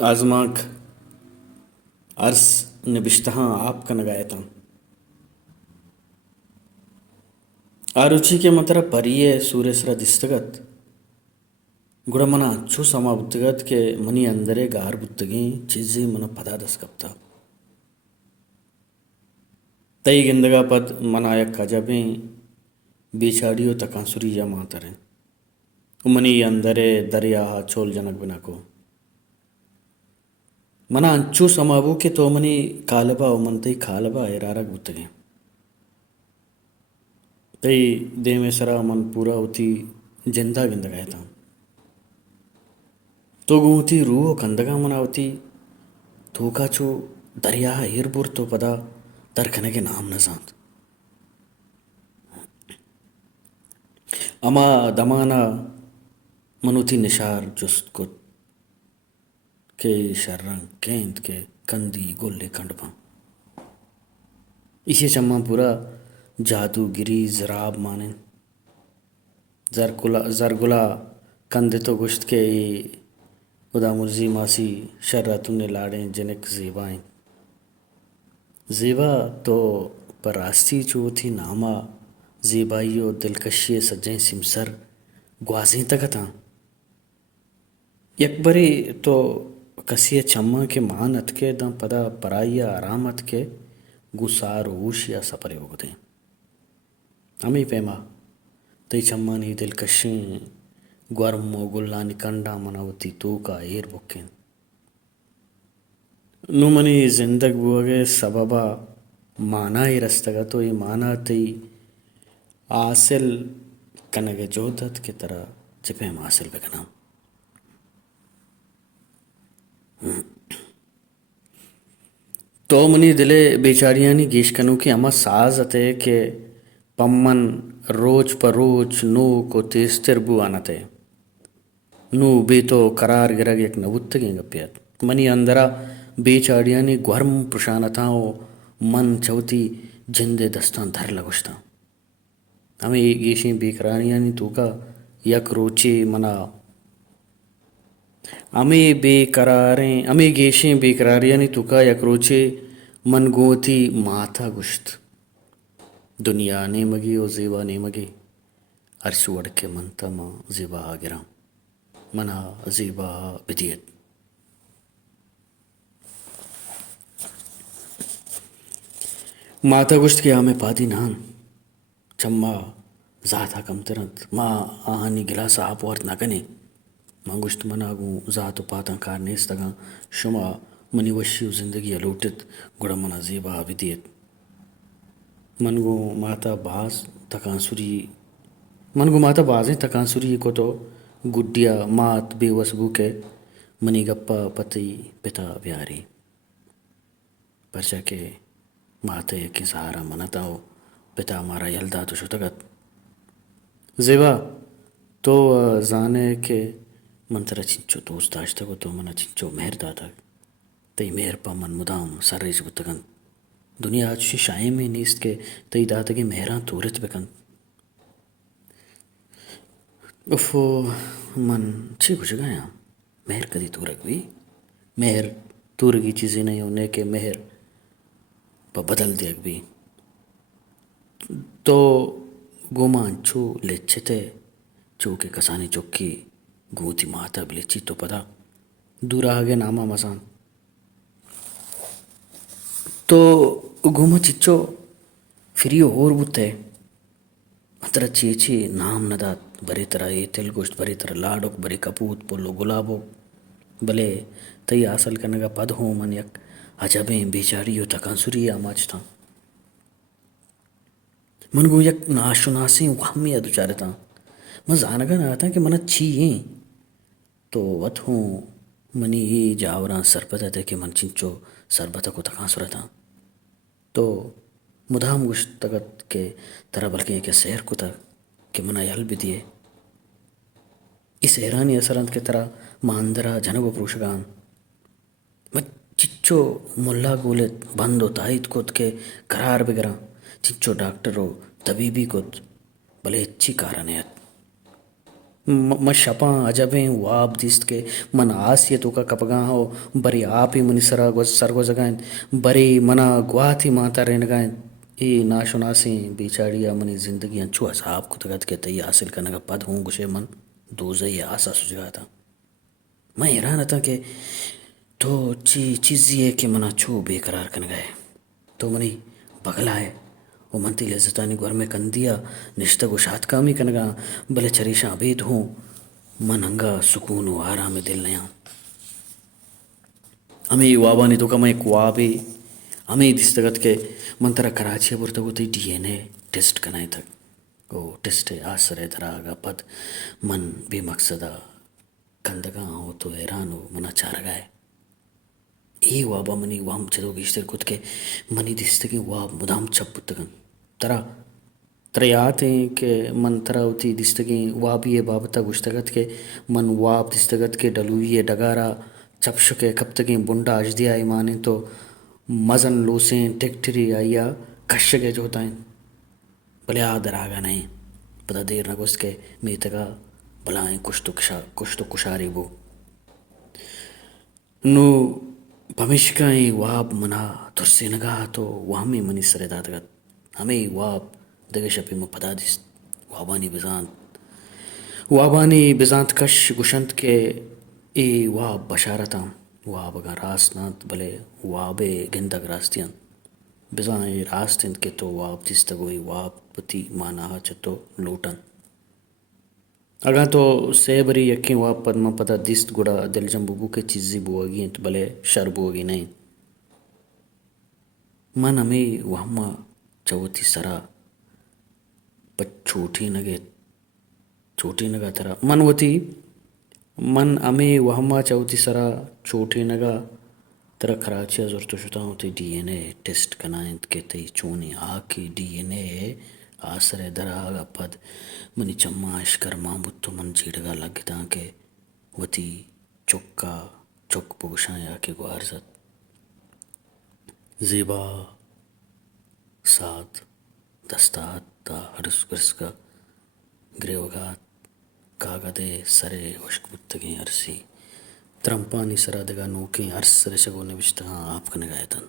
आजमाक ours नबिश्तहाँ आप का नगायता आरुचि के मतरा परिये सूर्यसरा दिस्तगत गुड़मना अच्छू समा बुद्धगत के मनी अंदरे गार बुद्धगी चीज़ी मन पदा दस्कप्ता तई गिंदगा पद मनायक कजबे बेचाड़ियो तकांसुरी या मातरे उमनी अंदरे दरिया चोल जनक बिना को मना अंचू समाबू के तो मनी कालबा उमनतई कालबा एरारक बुद्धगे तई दे में सरा मन पूरा होती जिंदा गिंदगा था तो गुती रूह कंदगा मनावती थोकाचो दरिया हिरबुर तो पदा तरखने के नाम न सांत अमा दमाना मनुती निशार जुस्त को के शर्रंग केंद के कंदी गोले कंडपा इसे चम्मा पूरा जादूगिरी जराब माने जरगुला कंदे तो गुश्त के उदा मुर्जी मासी शर्रा तुमने लाड़े जनक ज़ेबाएं ज़ेबा तो परास्ती चो थी नामा ज़ेबाइयो दिलकशी सज्जें सिमसर ग्वाजें तक था यकबरी तो कसिए चम्मा के मानत के दम पदा पराइया आरामत के गुसार ऊश या सपरे होते हमें पेमा तई चम्मा नी दिलकशी ग्वारमो गुल्ला निकंडा मनावती तो का एर बुक्के नुमनी जिंदग बुआगे सबबा माना ही रस्तगा तो ये माना तई आसिल कनगे जोधत की तरह चिपे हासिल बेगना तो मनी दिले बेचारियानी गेशकनु की अमा साज अते के पम्मन रोज पर रोज नो को तेस्तर बु आनते नु बेतो करार गिरग एक नवुत्तगे गप्पियत मनी अंदरा बेचारियानी ग्वर्म प्रशानताओ मन चौती जिंदे दस्तान धर लगुश्ता हमें गेशी बेकरानियानी तूका यक रोचे मना अमे गेशें बेकरारियानी तुका यकरोचे मन गोती माथा गुश्त दुनिया ने मगी ओ ज़ेबा ने मगे अर्श वड़ के मनता मा ज़ेबा गिरा मना ज़ेबा बिदियत माथा गुश्त के आमे पादी नान चम्मा ज़ाता कम तरंत मा आहानी गिलास आप वर्त नागने मांगुश्त मनागू ज़ात पाता कारनेस तगा शुमा मनी वशी जिंदगी अलूटित गुड़ा मना ज़ेबा विदियत मनगो माता बाज़ें तकांसुरी को तो गुड्डिया मात बेवस बुके मनी गप्पा पति पिता प्यारी परचा के माते के सहारा मनताओ पिता हमारा यलदा तो शुतगत ज़ेबा तो जाने के मंतरा चिंचो दोस्त आज तक तो मना चिंचो मेहर दाता तई मेहर पा मन मुदाम सर्रेज बुतगन दुनिया आज शाये में नीस्त के तई दाता के मेहरा तूरत बेकन उफो मन छी कुछ गया मेहर कदी तूरक भी मेहर तूर की चीज़ें नहीं होने के मेहर पर बदल दिया भी तो गोमान छू लेच्छते चौके कसानी चौकी गोती माता बिलेची तो पता दूर आगे नामा मसान तो घूमा चिच्चो फिर और बुते अतर चीची नाम नदात बरी तरह ये तेल गोश्त बरी तरह लाडोक बरी कपूत पोलो गुलाबो भले तई आसल कनगा पद हो मन यक अजबे बेचारी हो तकांसुरी आमाज था मन गो यक नाशुनासी वहमी अदुचारे था मैं जानगा ना था कि मन अच्छी है तो वत हूँ मनी ही जावरा सरपता थे कि मन चिंचो सरबता को तकांसुरा था तो मुदाम गुश तगत के तरह बल्कि के शहर को तक कि मना यल भी दिए इस हैरानी असरंत के तरह मांदरा जनगो पुरुषगान मैं चिच्चो मुल्ला गोले बंद हो ताहित कोत के करार बिगरा चिच्चो डॉक्टर हो तबीबी कोत भले अच्छी कारण है म शपा अजबें वाब दिस्त के मन आसियत का कपगा हो बरी आप ही मनी सरगो जगाएं बरी मना ग्वाथी माता रहन गाएं ई नाशुनासी बिचाड़िया मनी जिंदगी अच्छू असाब कुतगत के तई हासिल करने का पद हूँ गुशे मन दूसरी आशा सुझा था मैं हैरान था कि तो चीज़ ये कि मना छू बेकरार कर गए तो मनी बगला है वो मनती लजतानी घर में कन दिया निश्ता गुशात कामी कनगा भले चरीशा अबीद हूँ मन हंगा सुकून व आराम दिल नया हमें वाबानी तो कम एक वाबे हमें दिस्तगत के मंतरा कराची बुरतगुती डीएनए टेस्ट कनाए तक ओ टेस्ट आसरे धरागा पद मन बेमकसदा कंदगा हो तो हैरान हो मना चार गए ಈ ವಾಬ ಮನಿ ವಾಮ್ ಚದೋಗಿ ಇಷ್ಟರ್ ಕುತ್ಕೆ ಮನಿ ದಿಸ್ತಗೆ ವಾಬ್ ಮುದಾಮ್ ಚಪ್ಪುತ್ತಗನ್ ತರ ತರ याते के मन तरा होती दिस्तगे वाब ये बाबता गुश्तगत के मन वाब दिस्तगत के डलुई ये डगारा चपश के कब तक बुंडा अजदिया माने तो मजन लोसे टेक्टरी आया कश के जो होता है भले आदर आगा नहीं पता देर न गुस्त के मीतगा भलाएं कुछ तो कुशारी वो नु भमिष्काई वाब मना तुर्से नगा तो वामी मनी सरे दादगत हमें वाब दगे शपी में पता दिस वाबानी बिजांत कश गुशंत के ए वाब बशारता वाब अगा रासनात भले वाबे गिंदग रास्तियन बिजां ए रास्तिन के तो वाब दिस्तगोई वाब पति माना चतो लोटन अगा तो सेबरी यक्की वाप पद्मा पता दिस्त गुड़ा दिलजम बुबू के चीज़ी बुआगी तो भले शर बुआगी नहीं मन हमें वहमा चौथी सरा पर छोटी नगा तरा मन वती मन हमें वहमा चौथी सरा छोटी नगा तरा कराची ज़रूरत शुता होती डीएनए टेस्ट कनाएं के तई चूनी आकी डीएनए आसरे दरागा पद मनी चम्माश कर मामुत्तो मन चीड़गा लगता के वती चुक्का चुक पुगशाया के गुआरजत ज़ेबा साथ दस्तात ता हरस का ग्रेवगात कागदे सरे उश्क बुत्तगी अरसी त्रंपानी सरादगा नोके अर्स सरे शगोने बिश्ता आप कने गायतन